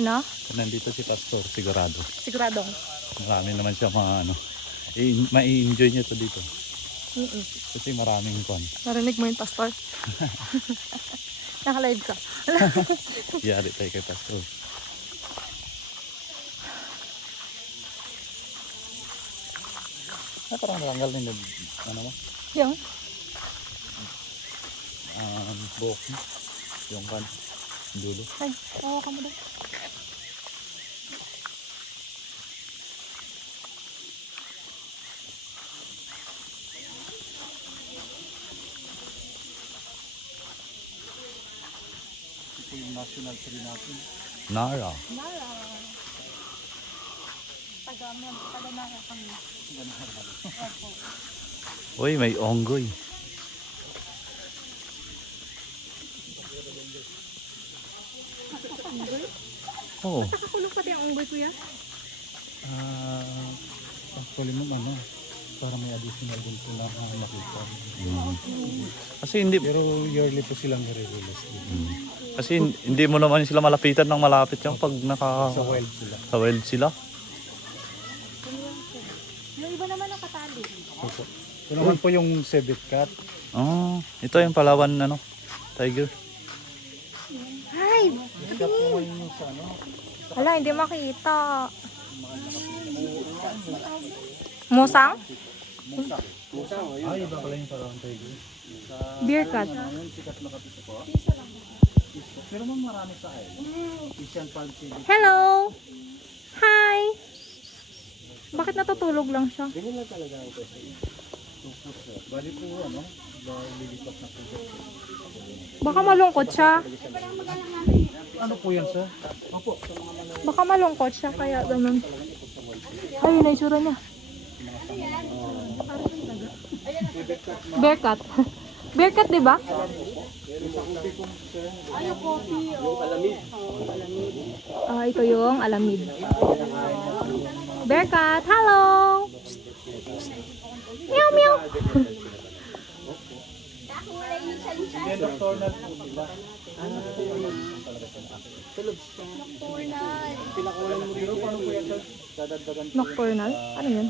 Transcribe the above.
No? Kung nandito si Pastor, sigurado. Siguradong. Marami naman siya mga ano. Mai-enjoy niya to dito. Mm-mm. Kasi maraming kon. Narinig mo yung pastor? Naka-live ka. Yari tayo kay Pastor. Parang natanggal din ano mo? Yung? Buhok mo. Yung kan. Dulo. Ay, oo ka mo doon. Ito yung national tree natin. Nara. Nara. Taga-nara kami. Uy, may onggoy. Unggoy? Oo. Nakakulong pati ang unggoy, kuya? Actually mo ano, para may additional din po na makita. Kasi hindi, Pero yearly po silang nire-release din. kasi hindi mo naman sila malapitan ng malapit yung pag Sa wild sila. sa wild sila. Yung iba naman nakatali. Opo. Ito naman po yung civet cat. Oh, ito yung Palawan ano, tiger. Ay! Cat naman yung sa ano. Wala, hindi makita. Musang? Ay, iba pala yung Palawan tiger. Beer cat. Pero man marami sa ay. Asian palm civet. Hello! Hi! Bakit natutulog lang siya? Ganyan lang talaga ang pwede. Bali po ano, lilipat na po. Baka malungkot siya. Ano po yan sir? Opo. Baka malungkot siya, kaya ganun. Ay, yun na itsura niya. Bear cat. Bear cat, di ba? Ah, ito yung alamid. Bear cat, hello! Meow, meow! Nocturnal po sila. Nocturnal? Ano yun?